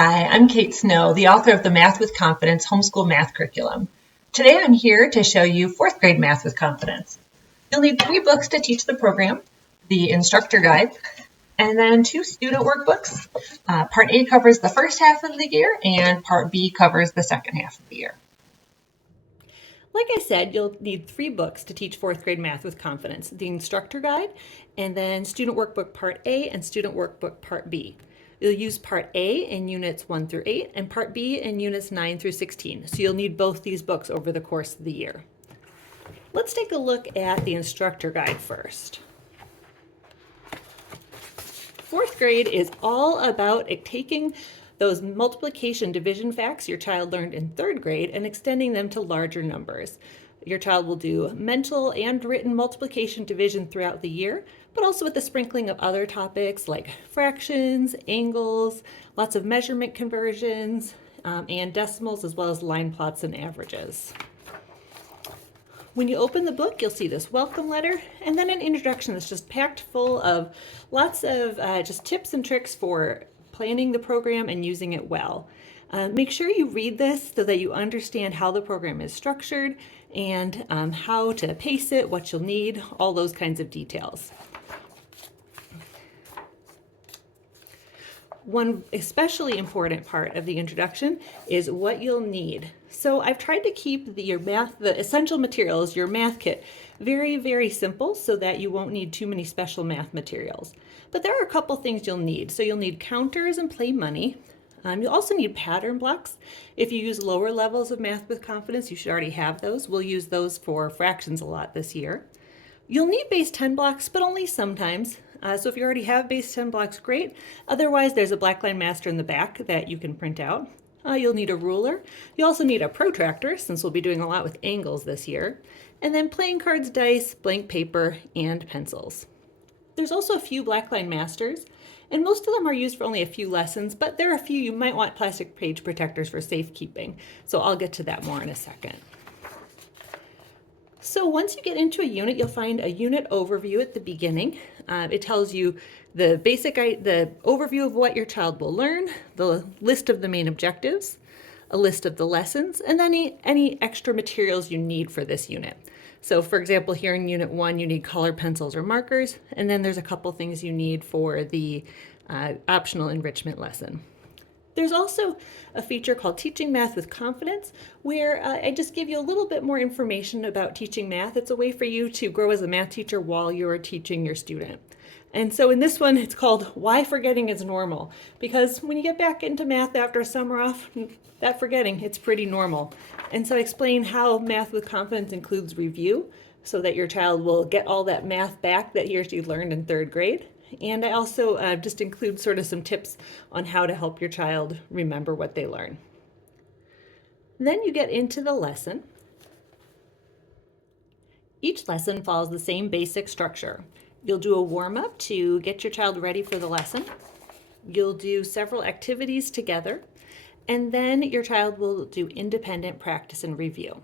Hi, I'm Kate Snow, the author of the Math with Confidence homeschool math curriculum. Today I'm here to show you fourth grade Math with Confidence. You'll need 3 books to teach the program, the instructor guide, and then 2 student workbooks. Part A covers the first half of the year and Part B covers the second half of the year. Like I said, you'll need 3 books to teach fourth grade Math with Confidence, the instructor guide, and then Student Workbook Part A and Student Workbook Part B. You'll use Part A in Units 1 through 8 and Part B in Units 9 through 16, so you'll need both these books over the course of the year. Let's take a look at the instructor guide first. Fourth grade is all about taking those multiplication division facts your child learned in third grade and extending them to larger numbers. Your child will do mental and written multiplication division throughout the year, but also with the sprinkling of other topics like fractions, angles, lots of measurement conversions, and decimals, as well as line plots and averages. When you open the book, you'll see this welcome letter and then an introduction that's just packed full of lots of just tips and tricks for planning the program and using it well. Make sure you read this so that you understand how the program is structured and how to pace it, what you'll need, all those kinds of details. One especially important part of the introduction is what you'll need. So I've tried to keep the essential materials, your math kit, very, very simple so that you won't need too many special math materials. But there are a couple things you'll need. So you'll need counters and play money. You'll also need pattern blocks. If you use lower levels of Math with Confidence, you should already have those. We'll use those for fractions a lot this year. You'll need base 10 blocks, but only sometimes. So if you already have base 10 blocks, great. Otherwise, there's a blackline master in the back that you can print out. You'll need a ruler. You also need a protractor, since we'll be doing a lot with angles this year. And then playing cards, dice, blank paper, and pencils. There's also a few blackline masters, and most of them are used for only a few lessons, but there are a few you might want plastic page protectors for safekeeping. So I'll get to that more in a second. So once you get into a unit, you'll find a unit overview at the beginning. It tells you the overview of what your child will learn, the list of the main objectives, a list of the lessons, and then any extra materials you need for this unit. So for example, here in Unit 1, you need colored pencils or markers, and then there's a couple things you need for the optional enrichment lesson. There's also a feature called Teaching Math with Confidence, where I just give you a little bit more information about teaching math. It's a way for you to grow as a math teacher while you're teaching your student. And so in this one, it's called Why Forgetting is Normal, because when you get back into math after a summer off, that forgetting, it's pretty normal. And so I explain how Math with Confidence includes review, so that your child will get all that math back that he or she learned in third grade. And I also just include sort of some tips on how to help your child remember what they learn. Then you get into the lesson. Each lesson follows the same basic structure. You'll do a warm-up to get your child ready for the lesson. You'll do several activities together, and then your child will do independent practice and review.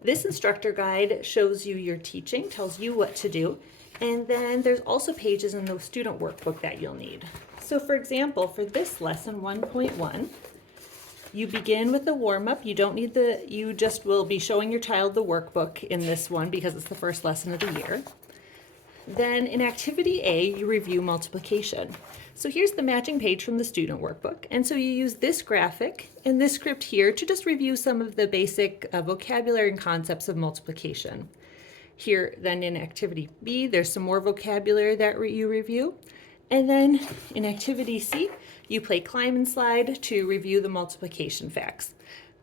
This instructor guide shows you your teaching, tells you what to do, and then there's also pages in the student workbook that you'll need. So for example, for this lesson 1.1, you begin with the warm-up. You just will be showing your child the workbook in this one because it's the first lesson of the year. Then in activity A, you review multiplication. So here's the matching page from the student workbook. And so you use this graphic and this script here to just review some of the basic vocabulary and concepts of multiplication. Here, then in activity B, there's some more vocabulary that you review. And then in activity C, you play climb and slide to review the multiplication facts.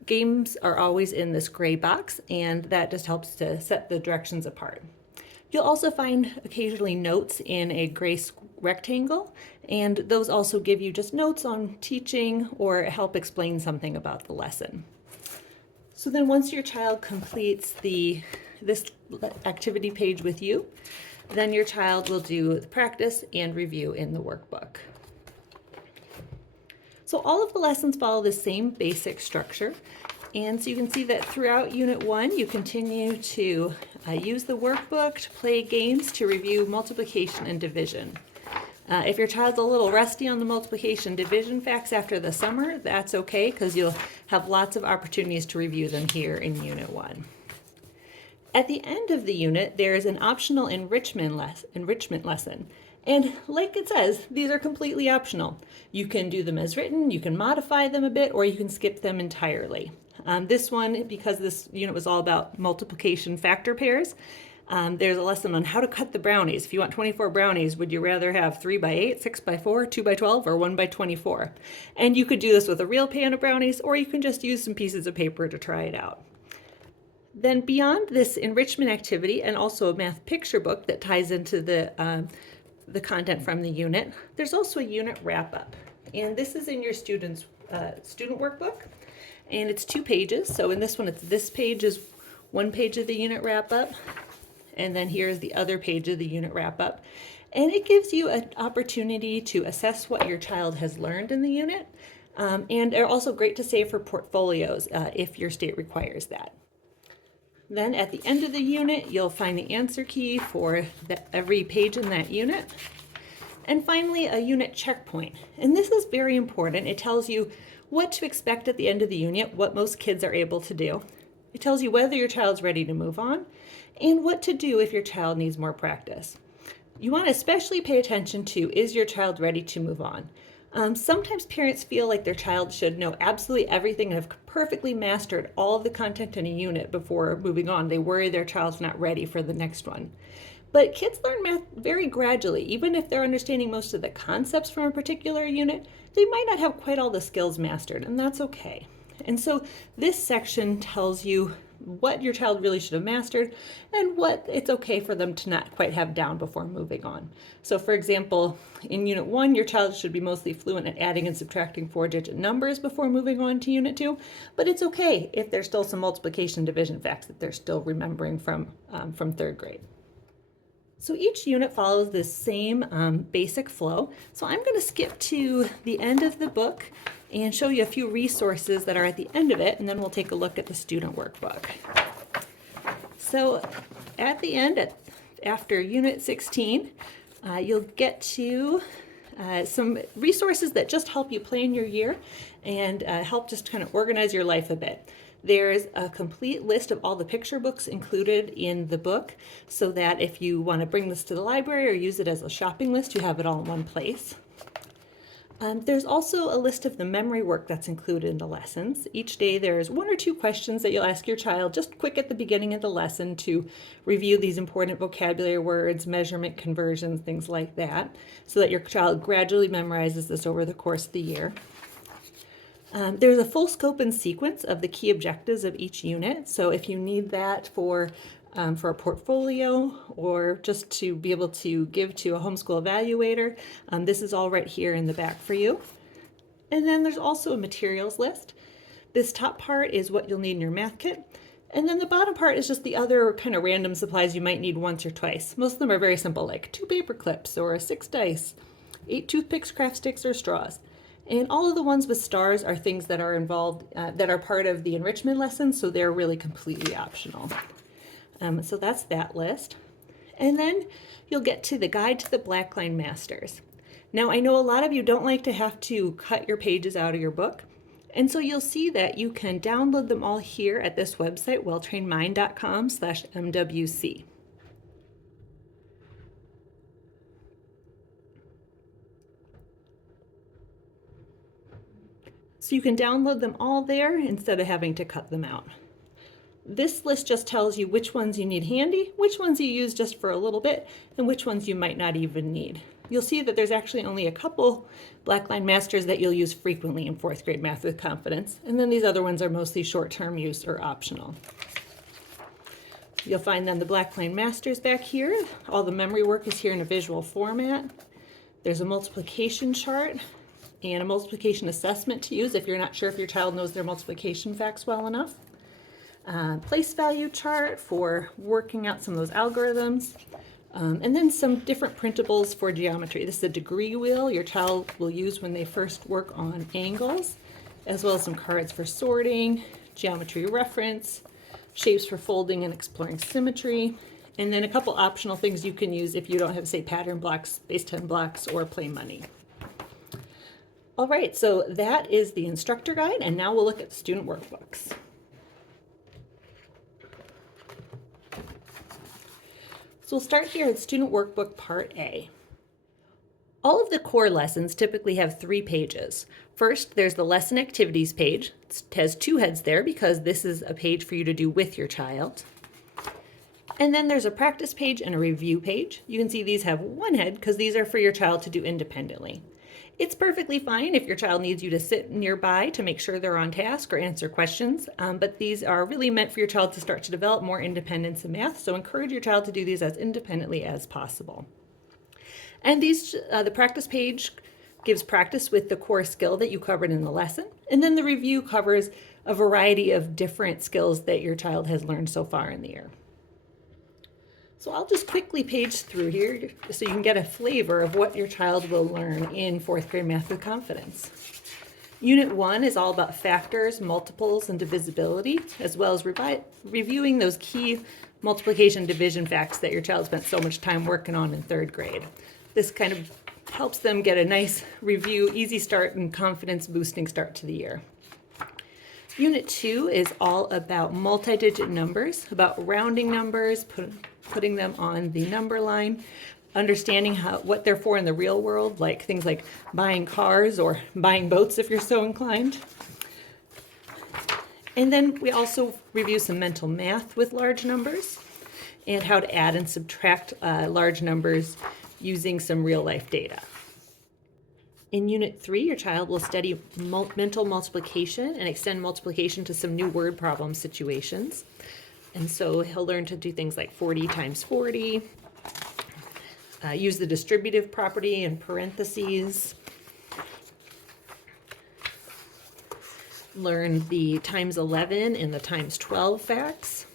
Games are always in this gray box, and that just helps to set the directions apart. You'll also find occasionally notes in a gray rectangle, and those also give you just notes on teaching or help explain something about the lesson. So then once your child completes this activity page with you, then your child will do the practice and review in the workbook. So all of the lessons follow the same basic structure. And so you can see that throughout Unit 1, you continue to use the workbook to play games to review multiplication and division. If your child's a little rusty on the multiplication division facts after the summer, that's okay, because you'll have lots of opportunities to review them here in Unit 1. At the end of the unit, there is an optional enrichment lesson. And like it says, these are completely optional. You can do them as written, you can modify them a bit, or you can skip them entirely. This one, because this unit was all about multiplication factor pairs, there's a lesson on how to cut the brownies. If you want 24 brownies, would you rather have 3 by 8, 6 by 4, 2 by 12, or 1 by 24? And you could do this with a real pan of brownies, or you can just use some pieces of paper to try it out. Then beyond this enrichment activity, and also a math picture book that ties into the content from the unit, there's also a unit wrap-up. And this is in your student workbook, and it's 2 pages. So in this one, this page is 1 page of the unit wrap-up, and then here's the other page of the unit wrap-up. And it gives you an opportunity to assess what your child has learned in the unit, and they're also great to save for portfolios if your state requires that. Then at the end of the unit, you'll find the answer key for every page in that unit. And finally, a unit checkpoint. And this is very important. It tells you what to expect at the end of the unit, what most kids are able to do. It tells you whether your child's ready to move on, and what to do if your child needs more practice. You want to especially pay attention to, is your child ready to move on? Sometimes parents feel like their child should know absolutely everything and have perfectly mastered all of the content in a unit before moving on. They worry their child's not ready for the next one. But kids learn math very gradually. Even if they're understanding most of the concepts from a particular unit, they might not have quite all the skills mastered, and that's okay. And so this section tells you what your child really should have mastered and what it's okay for them to not quite have down before moving on. So for example, in Unit 1, your child should be mostly fluent at adding and subtracting 4-digit numbers before moving on to Unit 2, but it's okay if there's still some multiplication division facts that they're still remembering from 3rd grade. So each unit follows this same basic flow. So I'm going to skip to the end of the book and show you a few resources that are at the end of it, and then we'll take a look at the student workbook. So at the end, after Unit 16, you'll get to some resources that just help you plan your year and help just kind of organize your life a bit. There's a complete list of all the picture books included in the book, so that if you want to bring this to the library or use it as a shopping list, you have it all in one place. There's also a list of the memory work that's included in the lessons. Each day there's 1 or 2 questions that you'll ask your child just quick at the beginning of the lesson to review these important vocabulary words, measurement conversions, things like that, so that your child gradually memorizes this over the course of the year. There's a full scope and sequence of the key objectives of each unit. So if you need that for a portfolio or just to be able to give to a homeschool evaluator, this is all right here in the back for you. And then there's also a materials list. This top part is what you'll need in your math kit. And then the bottom part is just the other kind of random supplies you might need once or twice. Most of them are very simple, like 2 paper clips or 6 dice, 8 toothpicks, craft sticks, or straws. And all of the ones with stars are things that are involved, that are part of the enrichment lesson, so they're really completely optional. So that's that list. And then you'll get to the Guide to the Blackline Masters. Now, I know a lot of you don't like to have to cut your pages out of your book, and so you'll see that you can download them all here at this website, welltrainedmind.com/MWC. So you can download them all there instead of having to cut them out. This list just tells you which ones you need handy, which ones you use just for a little bit, and which ones you might not even need. You'll see that there's actually only a couple Blackline Masters that you'll use frequently in 4th grade Math with Confidence, and then these other ones are mostly short-term use or optional. You'll find then the Blackline Masters back here. All the memory work is here in a visual format. There's a multiplication chart and a multiplication assessment to use if you're not sure if your child knows their multiplication facts well enough. Place value chart for working out some of those algorithms, and then some different printables for geometry. This is a degree wheel your child will use when they first work on angles, as well as some cards for sorting, geometry reference, shapes for folding and exploring symmetry, And then a couple optional things you can use if you don't have, say, pattern blocks, base 10 blocks, or play money. All right, so that is the instructor guide, and now we'll look at student workbooks. So we'll start here with Student Workbook Part A. All of the core lessons typically have 3 pages. First, there's the lesson activities page. It has 2 heads there because this is a page for you to do with your child. And then there's a practice page and a review page. You can see these have 1 head because these are for your child to do independently. It's perfectly fine if your child needs you to sit nearby to make sure they're on task or answer questions, but these are really meant for your child to start to develop more independence in math, so encourage your child to do these as independently as possible. And these, the practice page gives practice with the core skill that you covered in the lesson, and then the review covers a variety of different skills that your child has learned so far in the year. So I'll just quickly page through here so you can get a flavor of what your child will learn in 4th grade Math with Confidence. Unit 1 is all about factors, multiples, and divisibility, as well as reviewing those key multiplication division facts that your child spent so much time working on in 3rd grade. This kind of helps them get a nice review, easy start, and confidence boosting start to the year. Unit 2 is all about multi-digit numbers, about rounding numbers, putting them on the number line, understanding what they're for in the real world, like things like buying cars or buying boats if you're so inclined. And then we also review some mental math with large numbers and how to add and subtract large numbers using some real life data. In Unit 3, your child will study mental multiplication and extend multiplication to some new word problem situations. And so he'll learn to do things like 40 times 40, use the distributive property in parentheses, learn the times 11 and the times 12 facts,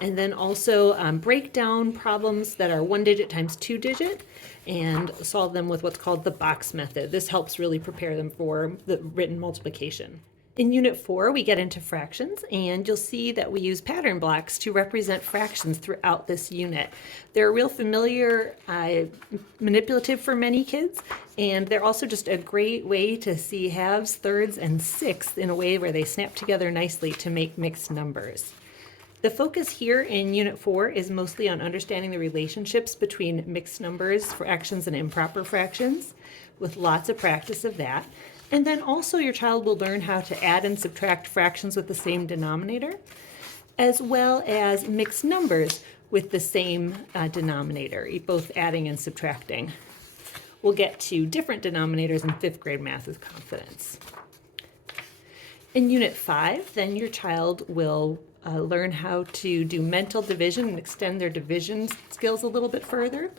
and then also break down problems that are 1 digit times 2 digit and solve them with what's called the box method. This helps really prepare them for the written multiplication. In Unit 4, we get into fractions, and you'll see that we use pattern blocks to represent fractions throughout this unit. They're real familiar, manipulative for many kids, and they're also just a great way to see halves, thirds, and sixths in a way where they snap together nicely to make mixed numbers. The focus here in Unit 4 is mostly on understanding the relationships between mixed numbers, fractions, and improper fractions, with lots of practice of that. And then also your child will learn how to add and subtract fractions with the same denominator, as well as mixed numbers with the same denominator, both adding and subtracting. We'll get to different denominators in 5th grade Math with Confidence. In Unit 5, then your child will learn how to do mental division and extend their division skills a little bit further.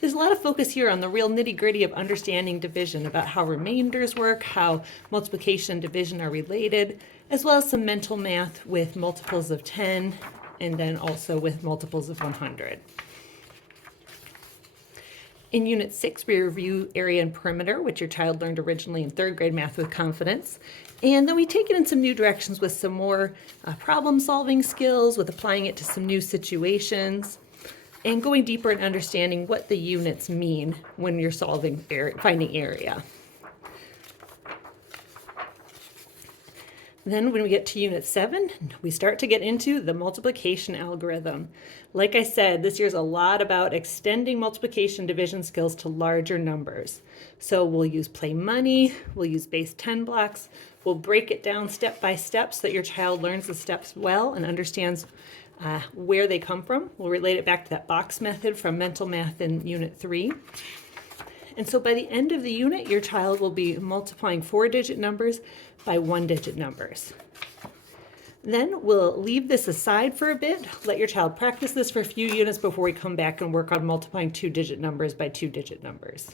There's a lot of focus here on the real nitty-gritty of understanding division, about how remainders work, how multiplication and division are related, as well as some mental math with multiples of 10, and then also with multiples of 100. In Unit 6, we review area and perimeter, which your child learned originally in 3rd grade Math with Confidence. And then we take it in some new directions with some more problem-solving skills, with applying it to some new situations, and going deeper in understanding what the units mean when you're finding area. Then when we get to Unit 7, we start to get into the multiplication algorithm. Like I said, this year's a lot about extending multiplication division skills to larger numbers. So we'll use play money, we'll use base 10 blocks, we'll break it down step by step so that your child learns the steps well and understands where they come from. We'll relate it back to that box method from mental math in Unit 3. And so by the end of the unit, your child will be multiplying 4-digit numbers by 1-digit numbers. Then we'll leave this aside for a bit, let your child practice this for a few units before we come back and work on multiplying 2-digit numbers by 2-digit numbers.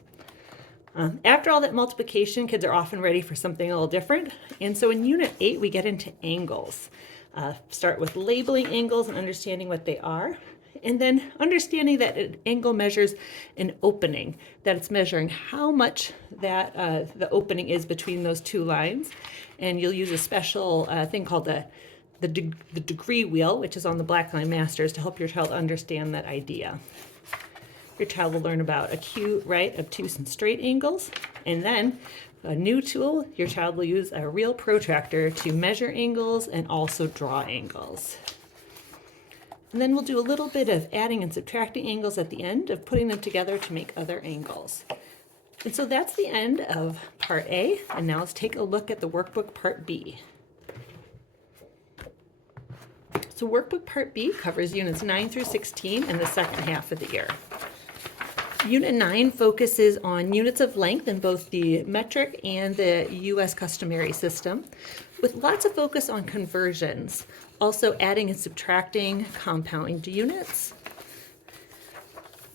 After all that multiplication, kids are often ready for something a little different. And so in Unit 8, we get into angles. Start with labeling angles and understanding what they are. And then understanding that an angle measures an opening, that it's measuring how much that the opening is between those two lines. And you'll use a special thing called the the degree wheel, which is on the Black Line Masters, to help your child understand that idea. Your child will learn about acute, right, obtuse, and straight angles. And then a new tool, your child will use a real protractor to measure angles and also draw angles. And then we'll do a little bit of adding and subtracting angles at the end, of putting them together to make other angles. And so that's the end of Part A. And now let's take a look at the workbook Part B. So workbook Part B covers units 9 through 16 and the second half of the year. Unit 9 focuses on units of length in both the metric and the U.S. customary system, with lots of focus on conversions, also adding and subtracting compound units,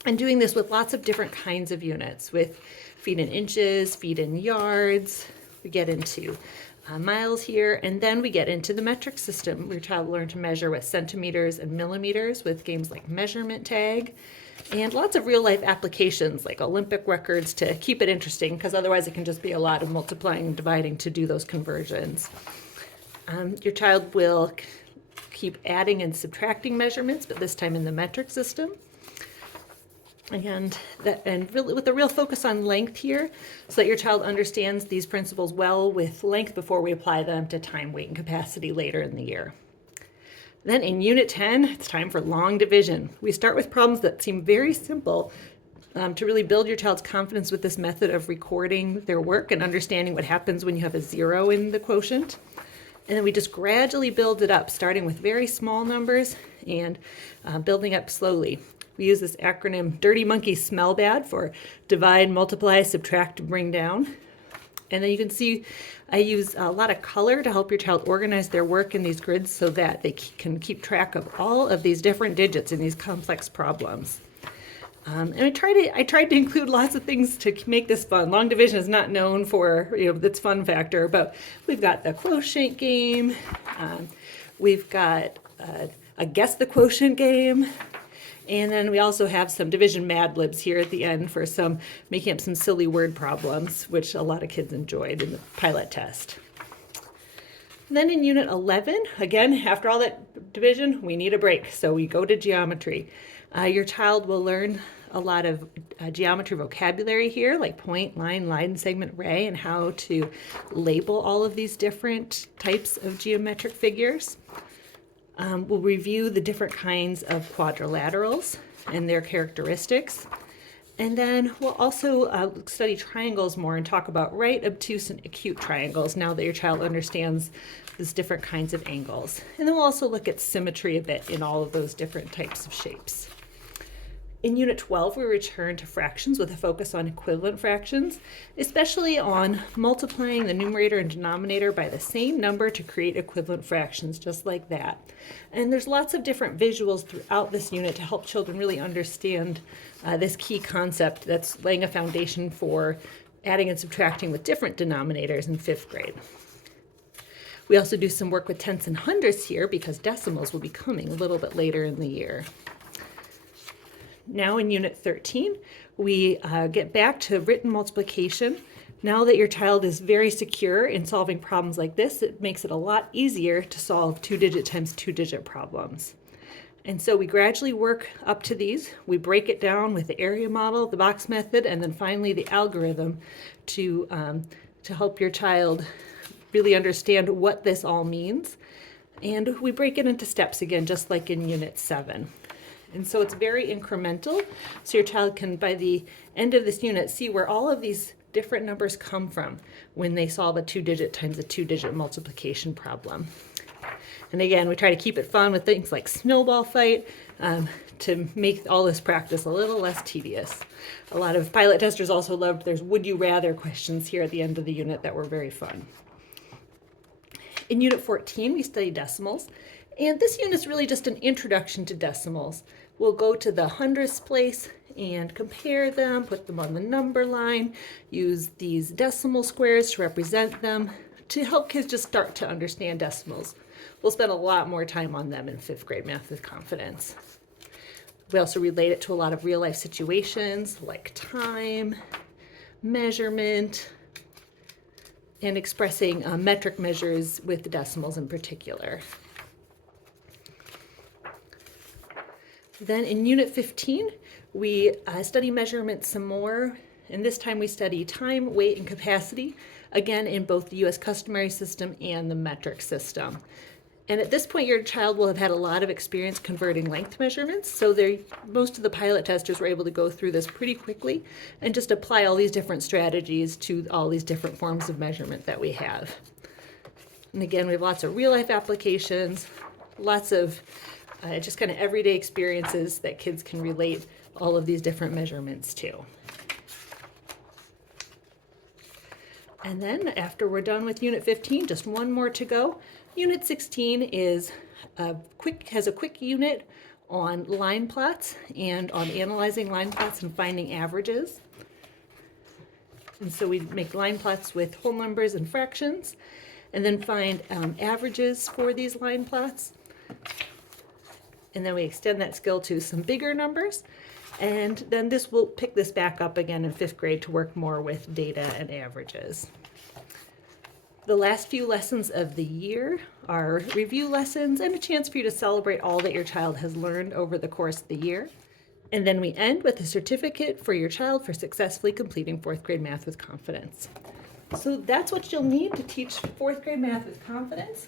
and doing this with lots of different kinds of units, with feet in inches, feet in yards. We get into miles here, and then we get into the metric system, where your child will learn to measure with centimeters and millimeters with games like measurement tag, and lots of real life applications like Olympic records to keep it interesting, because otherwise it can just be a lot of multiplying and dividing to do those conversions. Your child will keep adding and subtracting measurements, but this time in the metric system. And really with a real focus on length here, so that your child understands these principles well with length before we apply them to time, weight, and capacity later in the year. Then in Unit 10, it's time for long division. We start with problems that seem very simple to really build your child's confidence with this method of recording their work and understanding what happens when you have a 0 in the quotient. And then we just gradually build it up, starting with very small numbers and building up slowly. We use this acronym Dirty Monkey Smell Bad for divide, multiply, subtract, bring down. And then you can see I use a lot of color to help your child organize their work in these grids so that they can keep track of all of these different digits in these complex problems. And I tried to include lots of things to make this fun. Long division is not known for its fun factor, but we've got the quotient game. We've got a guess the quotient game. And then we also have some division Mad Libs here at the end for making up some silly word problems, which a lot of kids enjoyed in the pilot test. And then in Unit 11, again, after all that division, we need a break. So we go to geometry. Your child will learn a lot of geometry vocabulary here, like point, line, segment, ray, and how to label all of these different types of geometric figures. We'll review the different kinds of quadrilaterals and their characteristics. And then we'll also study triangles more and talk about right, obtuse, and acute triangles now that your child understands these different kinds of angles. And then we'll also look at symmetry a bit in all of those different types of shapes. In Unit 12, we return to fractions with a focus on equivalent fractions, especially on multiplying the numerator and denominator by the same number to create equivalent fractions, just like that. And there's lots of different visuals throughout this unit to help children really understand this key concept that's laying a foundation for adding and subtracting with different denominators in 5th grade. We also do some work with tenths and hundredths here because decimals will be coming a little bit later in the year. Now in Unit 13, we get back to written multiplication. Now that your child is very secure in solving problems like this, it makes it a lot easier to solve 2-digit times 2-digit problems. And so we gradually work up to these. We break it down with the area model, the box method, and then finally the algorithm to help your child really understand what this all means. And we break it into steps again, just like in Unit 7. And so it's very incremental, so your child can, by the end of this unit, see where all of these different numbers come from when they solve a 2-digit times a 2-digit multiplication problem. And again, we try to keep it fun with things like snowball fight to make all this practice a little less tedious. A lot of pilot testers also loved there's would you rather questions here at the end of the unit that were very fun. In Unit 14, we study decimals. And this unit is really just an introduction to decimals. We'll go to the hundredths place and compare them, put them on the number line, use these decimal squares to represent them to help kids just start to understand decimals. We'll spend a lot more time on them in 5th grade Math with Confidence. We also relate it to a lot of real life situations like time, measurement, and expressing metric measures with the decimals in particular. Then in Unit 15, we study measurements some more, and this time we study time, weight, and capacity, again in both the U.S. customary system and the metric system. And at this point, your child will have had a lot of experience converting length measurements, so most of the pilot testers were able to go through this pretty quickly and just apply all these different strategies to all these different forms of measurement that we have. And again, we have lots of real-life applications, lots of just kind of everyday experiences that kids can relate all of these different measurements to. And then after we're done with Unit 15, just one more to go. Unit 16 has a quick unit on line plots and on analyzing line plots and finding averages. And so we make line plots with whole numbers and fractions, and then find averages for these line plots. And then we extend that skill to some bigger numbers. And then we'll pick this back up again in 5th grade to work more with data and averages. The last few lessons of the year are review lessons and a chance for you to celebrate all that your child has learned over the course of the year. And then we end with a certificate for your child for successfully completing 4th grade math with confidence. So that's what you'll need to teach 4th grade math with confidence.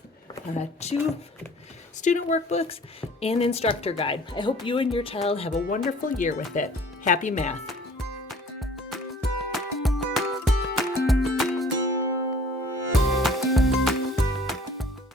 2 student workbooks and instructor guide. I hope you and your child have a wonderful year with it. Happy math.